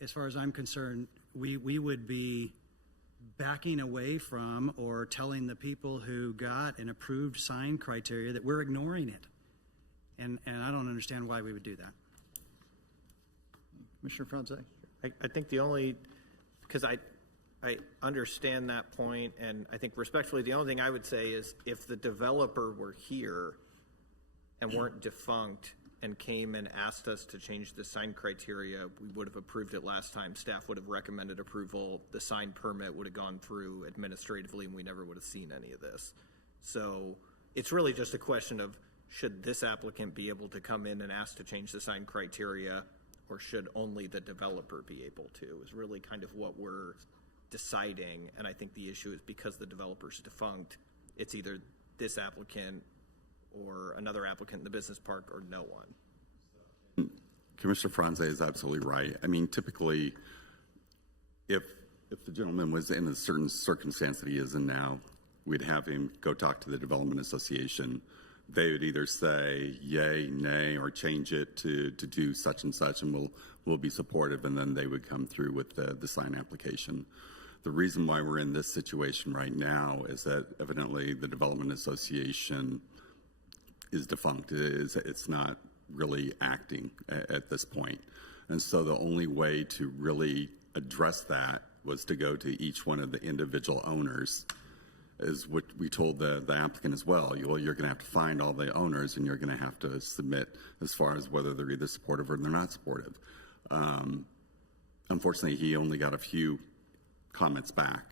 as far as I'm concerned, we would be backing away from or telling the people who got an approved sign criteria that we're ignoring it. And I don't understand why we would do that. Commissioner Franze. I think the only, because I understand that point, and I think respectfully, the only thing I would say is if the developer were here and weren't defunct and came and asked us to change the sign criteria, we would have approved it last time. Staff would have recommended approval. The sign permit would have gone through administratively, and we never would have seen any of this. So it's really just a question of, should this applicant be able to come in and ask to change the sign criteria, or should only the developer be able to, is really kind of what we're deciding. And I think the issue is because the developer's defunct, it's either this applicant or another applicant in the business park or no one. Commissioner Franze is absolutely right. I mean, typically, if the gentleman was in a certain circumstance that he is in now, we'd have him go talk to the Development Association. They would either say yay, nay, or change it to do such and such, and we'll be supportive, and then they would come through with the sign application. The reason why we're in this situation right now is that evidently the Development Association is defunct. It's not really acting at this point. And so the only way to really address that was to go to each one of the individual owners, is what we told the applicant as well. You're going to have to find all the owners, and you're going to have to submit as far as whether they're either supportive or they're not supportive. Unfortunately, he only got a few comments back.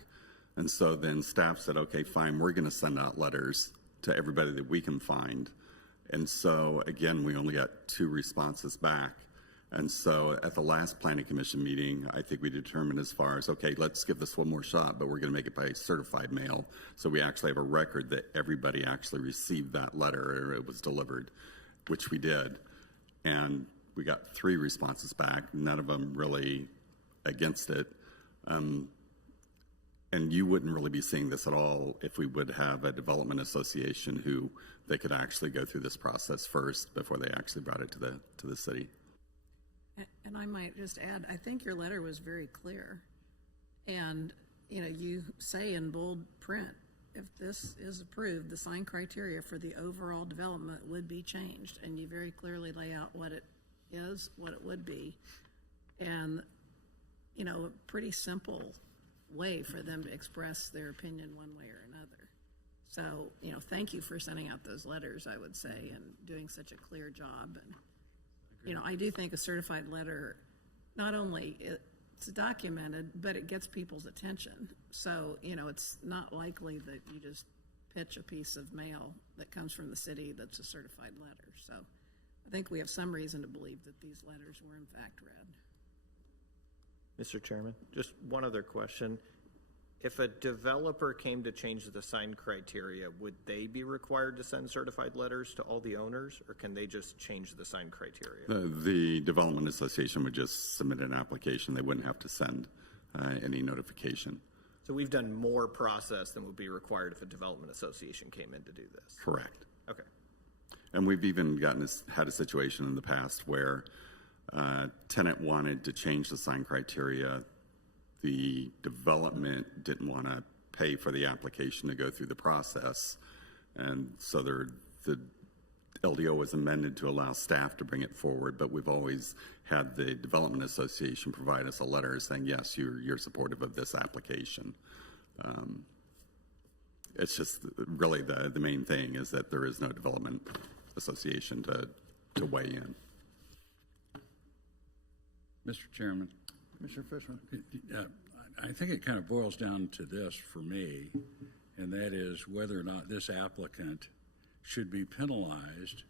And so then staff said, okay, fine, we're going to send out letters to everybody that we can find. And so, again, we only got 2 responses back. And so at the last Planning Commission meeting, I think we determined as far as, okay, let's give this one more shot, but we're going to make it by certified mail. So we actually have a record that everybody actually received that letter, or it was delivered, which we did. And we got 3 responses back, none of them really against it. And you wouldn't really be seeing this at all if we would have a development association who they could actually go through this process first before they actually brought it to the city. And I might just add, I think your letter was very clear. And, you say in bold print, if this is approved, the sign criteria for the overall development would be changed. And you very clearly lay out what it is, what it would be. And, a pretty simple way for them to express their opinion one way or another. So, thank you for sending out those letters, I would say, and doing such a clear job. And, I do think a certified letter, not only it's documented, but it gets people's attention. So, it's not likely that you just pitch a piece of mail that comes from the city that's a certified letter. So I think we have some reason to believe that these letters were in fact read. Mr. Chairman, just one other question. If a developer came to change the sign criteria, would they be required to send certified letters to all the owners, or can they just change the sign criteria? The Development Association would just submit an application. They wouldn't have to send any notification. So we've done more process than would be required if a development association came in to do this. Correct. Okay. And we've even had a situation in the past where tenant wanted to change the sign criteria. The development didn't want to pay for the application to go through the process. And so the LDO was amended to allow staff to bring it forward, but we've always had the Development Association provide us a letter saying, yes, you're supportive of this application. It's just really the main thing is that there is no Development Association to weigh in. Mr. Chairman, Commissioner Fishman? I think it kind of boils down to this for me, and that is whether or not this applicant should be penalized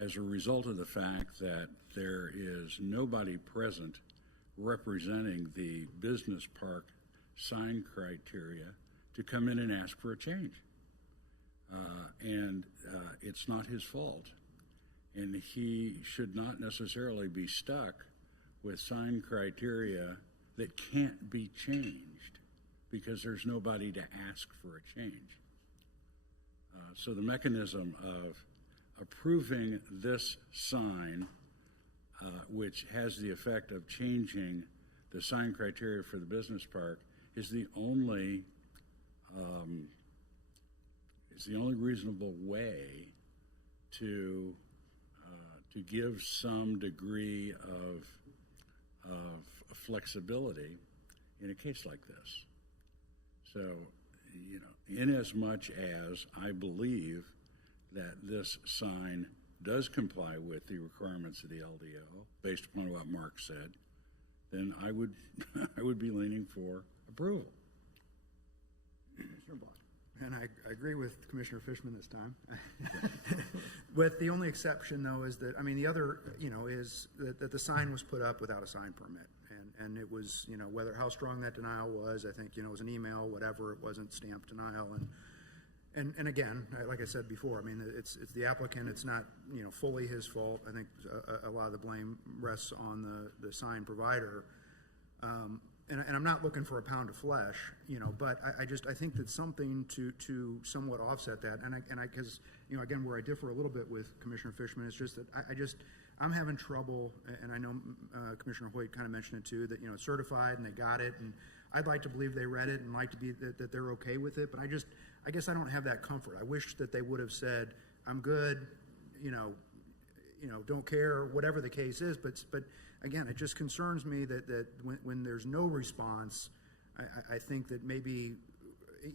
as a result of the fact that there is nobody present representing the business park sign criteria to come in and ask for a change. And it's not his fault. And he should not necessarily be stuck with sign criteria that can't be changed because there's nobody to ask for a change. So the mechanism of approving this sign, which has the effect of changing the sign criteria for the business park, is the only reasonable way to give some degree of flexibility in a case like this. So, in as much as I believe that this sign does comply with the requirements of the LDO, based upon what Mark said, then I would I would be leaning for approval. Commissioner Block. And I agree with Commissioner Fishman this time. With the only exception, though, is that, the other, is that the sign was put up without a sign permit. And it was, whether, how strong that denial was, I think, it was an email, whatever, it wasn't stamped denial. And again, like I said before, it's the applicant, it's not, fully his fault. I think a lot of the blame rests on the sign provider. And I'm not looking for a pound of flesh, but I think that something to somewhat offset that, because, again, where I differ a little bit with Commissioner Fishman is just that I'm having trouble, and I know Commissioner Hoyt kind of mentioned it too, that, it's certified and they got it, and I'd like to believe they read it and like to be that they're okay with it, but I guess I don't have that comfort. I wish that they would have said, I'm good, don't care, whatever the case is, but again, it just concerns me that when there's no response, I think that maybe,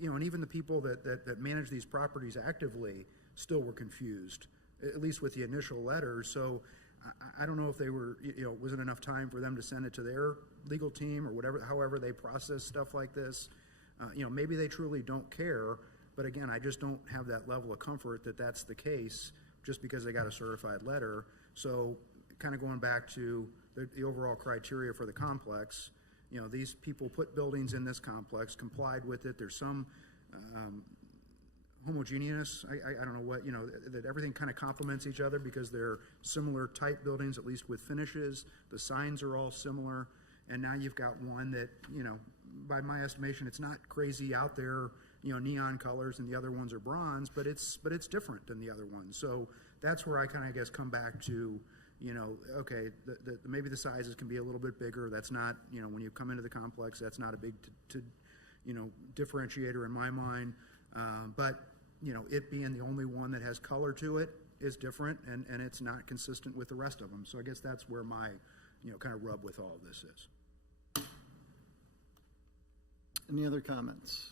and even the people that manage these properties actively still were confused, at least with the initial letters. So I don't know if they were, wasn't enough time for them to send it to their legal team or whatever, however they process stuff like this. Maybe they truly don't care, but again, I just don't have that level of comfort that that's the case just because they got a certified letter. So kind of going back to the overall criteria for the complex, these people put buildings in this complex, complied with it. There's some homogeneous, I don't know what, that everything kind of complements each other because they're similar type buildings, at least with finishes. The signs are all similar. And now you've got one that, by my estimation, it's not crazy out there, neon colors, and the other ones are bronze, but it's different than the other ones. So that's where I kind of, I guess, come back to, okay, maybe the sizes can be a little bit bigger. That's not, when you come into the complex, that's not a big, differentiator in my mind. But, it being the only one that has color to it is different, and it's not consistent with the rest of them. So I guess that's where my, kind of rub with all of this is. Any other comments?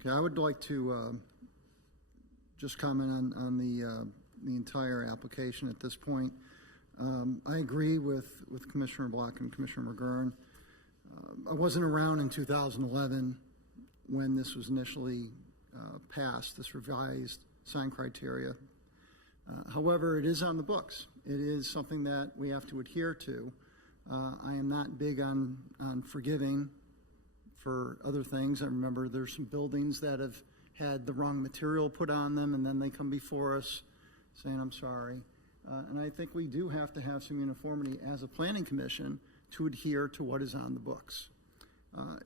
Okay, I would like to just comment on the entire application at this point. I agree with Commissioner Block and Commissioner McGurn. I wasn't around in 2011 when this was initially pass, this revised sign criteria. However, it is on the books. It is something that we have to adhere to. I am not big on forgiving for other things. I remember there's some buildings that have had the wrong material put on them, and then they come before us saying, I'm sorry. And I think we do have to have some uniformity as a planning commission to adhere to what is on the books.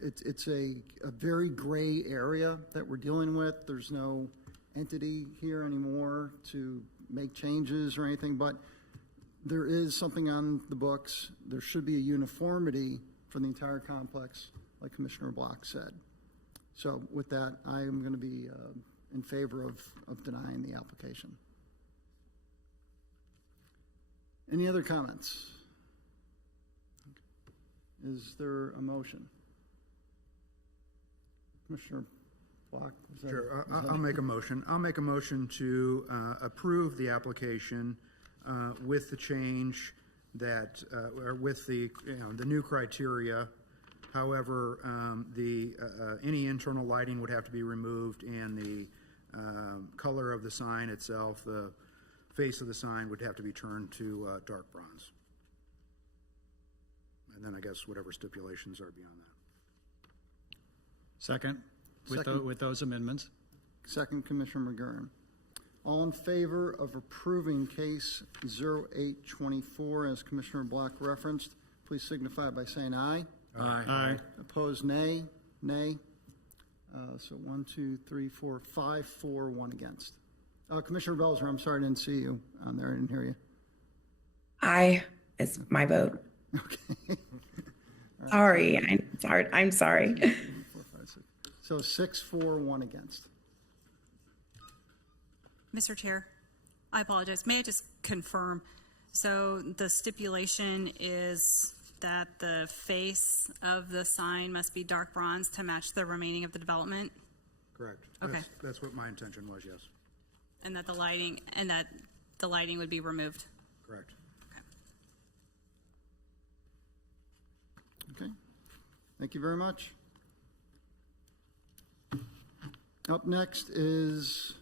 It's a very gray area that we're dealing with. There's no entity here anymore to make changes or anything, but there is something on the books. There should be a uniformity for the entire complex, like Commissioner Block said. So with that, I am going to be in favor of denying the application. Any other comments? Is there a motion? Commissioner Block? Sure, I'll make a motion. I'll make a motion to approve the application with the change that, or with the, the new criteria. However, any internal lighting would have to be removed, and the color of the sign itself, the face of the sign, would have to be turned to dark bronze. And then I guess whatever stipulations are beyond that. Second, with those amendments. Second, Commissioner McGurran. All in favor of approving case 0824 as Commissioner Block referenced, please signify by saying aye. Aye. Opposed, nay. Nay. So 1, 2, 3, 4, 5, 4, 1 against. Commissioner Belzer, I'm sorry I didn't see you on there. I didn't hear you. Aye is my vote. Okay. Sorry, I'm sorry. 4, 5, 6. So 6, 4, 1 against. Mr. Chair, I apologize. May I just confirm? So the stipulation is that the face of the sign must be dark bronze to match the remaining of the development? Correct. Okay. That's what my intention was, yes. And that the lighting would be removed? Correct. Okay. Thank you very much. Up next is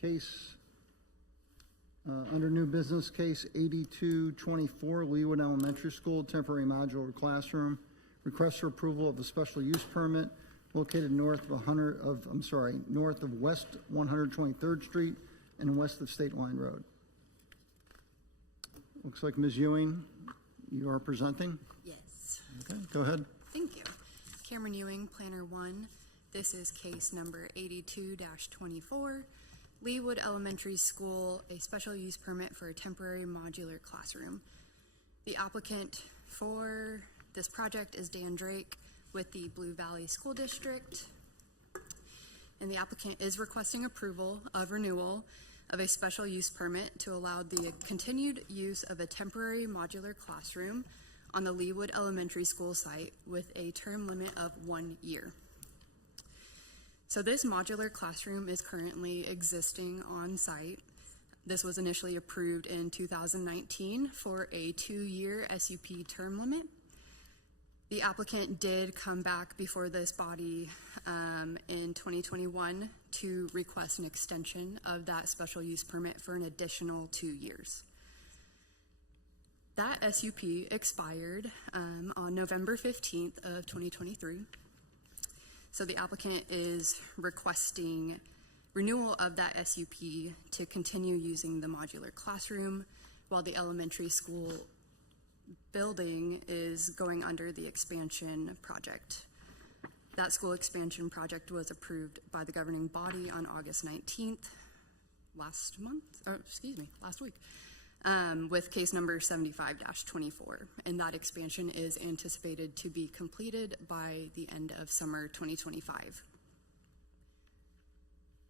case under new business, case 8224, Leawood Elementary School, temporary modular classroom. Request for approval of a special use permit located north of West 123rd Street and west of State Line Road. Looks like Ms. Ewing, you are presenting. Yes. Okay, go ahead. Thank you. Cameron Ewing, Planner 1. This is case number 82-24. Leawood Elementary School, a special use permit for a temporary modular classroom. The applicant for this project is Dan Drake with the Blue Valley School District. And the applicant is requesting approval of renewal of a special use permit to allow the continued use of a temporary modular classroom on the Leawood Elementary School site with a term limit of 1 year. So this modular classroom is currently existing on site. This was initially approved in 2019 for a 2-year SUP term limit. The applicant did come back before this body in 2021 to request an extension of that special use permit for an additional 2 years. That SUP expired on November 15th of 2023. So the applicant is requesting renewal of that SUP to continue using the modular classroom while the elementary school building is going under the expansion project. That school expansion project was approved by the governing body on August 19th, last week, with case number 75-24. And that expansion is anticipated to be completed by the end of summer 2025.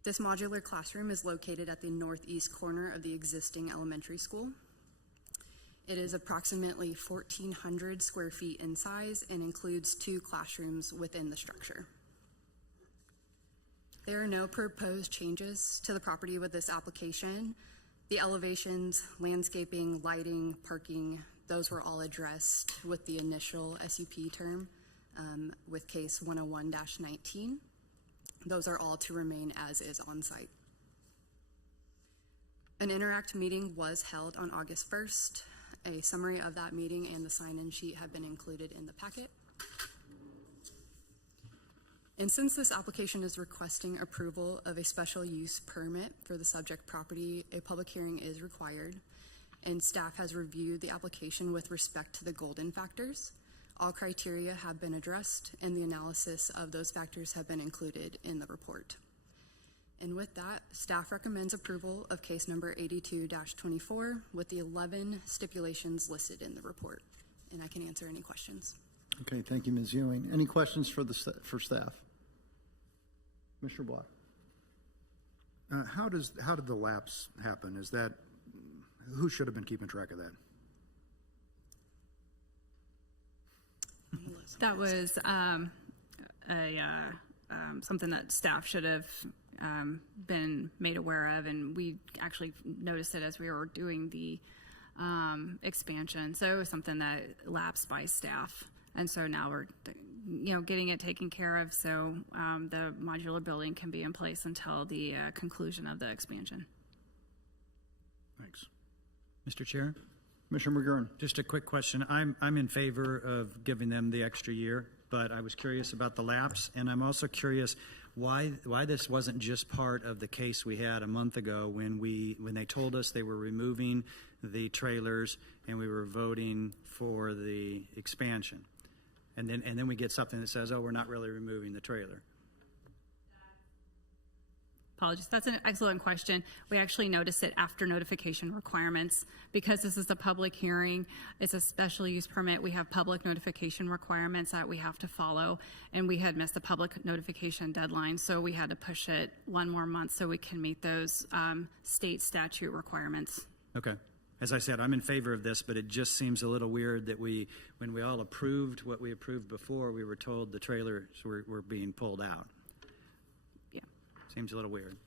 This modular classroom is located at the northeast corner of the existing elementary school. It is approximately 1,400 square feet in size and includes 2 classrooms within the structure. There are no proposed changes to the property with this application. The elevations, landscaping, lighting, parking, those were all addressed with the initial SUP term with case 101-19. Those are all to remain as is on site. An Interact meeting was held on August 1st. A summary of that meeting and the sign-in sheet have been included in the packet. And since this application is requesting approval of a special use permit for the subject property, a public hearing is required, and staff has reviewed the application with respect to the golden factors. All criteria have been addressed, and the analysis of those factors have been included in the report. And with that, staff recommends approval of case number 82-24 with the 11 stipulations listed in the report. And I can answer any questions. Okay, thank you, Ms. Ewing. Any questions for staff? Commissioner Block. How did the lapse happen? Is that, who should have been keeping track of that? That was something that staff should have been made aware of, and we actually noticed it as we were doing the expansion. So it was something that lapsed by staff, and so now we're getting it taken care of, so the modular building can be in place until the conclusion of the expansion. Thanks. Mr. Chair? Commissioner McGurn. Just a quick question. I'm in favor of giving them the extra year, but I was curious about the lapse, and I'm also curious why this wasn't just part of the case we had a month ago when they told us they were removing the trailers and we were voting for the expansion, and then we get something that says, oh, we're not really removing the trailer. Apologies. That's an excellent question. We actually noticed it after notification requirements. Because this is a public hearing, it's a special use permit, we have public notification requirements that we have to follow, and we had missed the public notification deadline, so we had to push it one more month so we can meet those state statute requirements. Okay. As I said, I'm in favor of this, but it just seems a little weird that when we all approved what we approved before, we were told the trailers were being pulled out. Seems a little weird.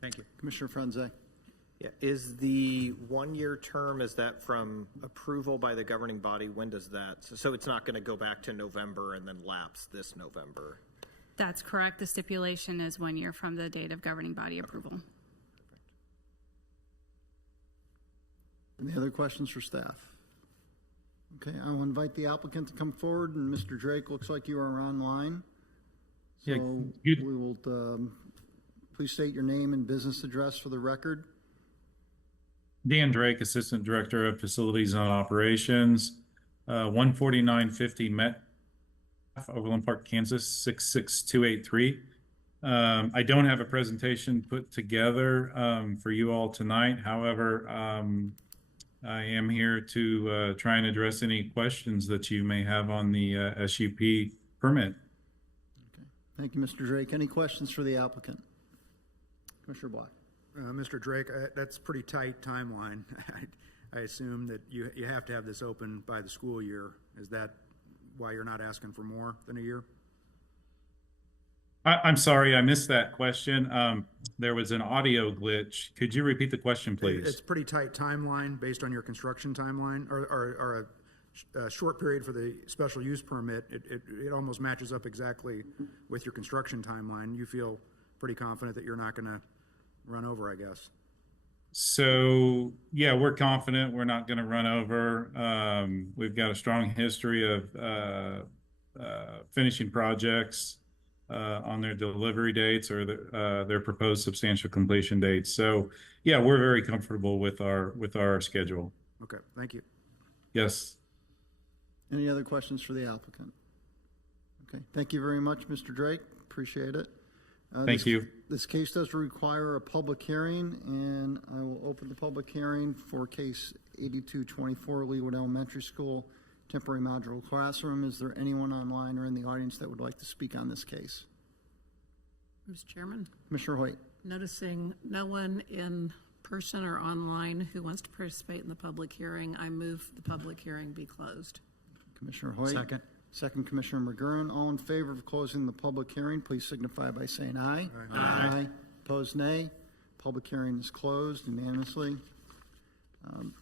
Thank you. Commissioner Franze. Yeah, is the 1-year term, is that from approval by the governing body? When does that, so it's not going to go back to November and then lapse this November? That's correct. The stipulation is 1 year from the date of governing body approval. Any other questions for staff? Okay, I will invite the applicant to come forward, and Mr. Drake, looks like you are online. So we will, please state your name and business address for the record. Dan Drake, Assistant Director of Facilities and Operations, 14950 Met, Overland Park, Kansas, 66283. I don't have a presentation put together for you all tonight. However, I am here to try and address any questions that you may have on the SUP permit. Thank you, Mr. Drake. Any questions for the applicant? Commissioner Block. Mr. Drake, that's a pretty tight timeline. I assume that you have to have this open by the school year. Is that why you're not asking for more than a year? I'm sorry, I missed that question. There was an audio glitch. Could you repeat the question, please? It's a pretty tight timeline based on your construction timeline, or a short period for the special use permit. It almost matches up exactly with your construction timeline. You feel pretty confident that you're not going to run over, I guess. So, yeah, we're confident we're not going to run over. We've got a strong history of finishing projects on their delivery dates or their proposed substantial completion dates. So, yeah, we're very comfortable with our schedule. Okay, thank you. Yes. Any other questions for the applicant? Okay, thank you very much, Mr. Drake. Appreciate it. Thank you. This case does require a public hearing, and I will open the public hearing for case 8224, Leawood Elementary School, temporary modular classroom. Is there anyone online or in the audience that would like to speak on this case? Mr. Chairman, Commissioner Hoyt. noticing no one in person or online who wants to participate in the public hearing, I move the public hearing be closed. Commissioner Hoyt. Second. Second, Commissioner McGurn. All in favor of closing the public hearing, please signify by saying aye. Aye. Opposed, nay. Public hearing is closed unanimously.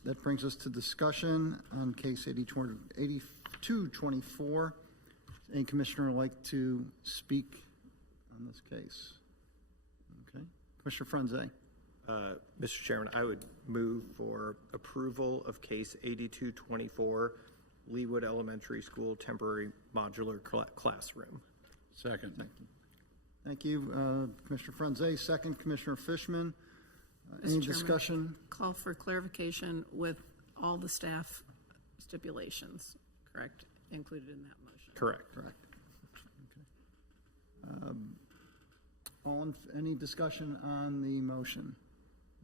That brings us to discussion on case 8224. Any commissioner would like to speak on this case. Okay. Commissioner Franze? Mr. Chairman, I would move for approval of case 8224, Leawood Elementary School temporary modular classroom. Second. Thank you, Commissioner Franze. Second, Commissioner Fishman. Any Chairman. discussion? Call for clarification with all the staff stipulations, correct, included in that motion? Correct. Correct. Okay. Any discussion on the motion?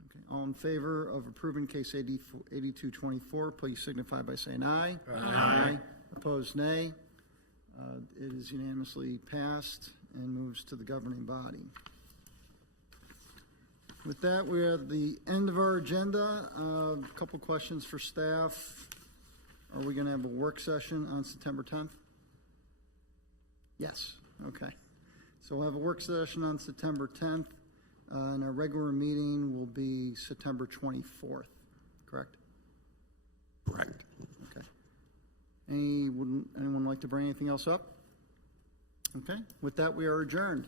Okay. All in favor of approving case 8224, please signify by saying aye. Aye. Opposed, nay. It is unanimously passed and moves to the governing body. With that, we're at the end of our agenda. A couple questions for staff. Are we going to have a work session on September 10th? Yes. Okay. So we'll have a work session on September 10th, and our regular meeting will be September 24th, correct? Correct. Okay. Anyone like to bring anything else up? Okay. With that, we are adjourned.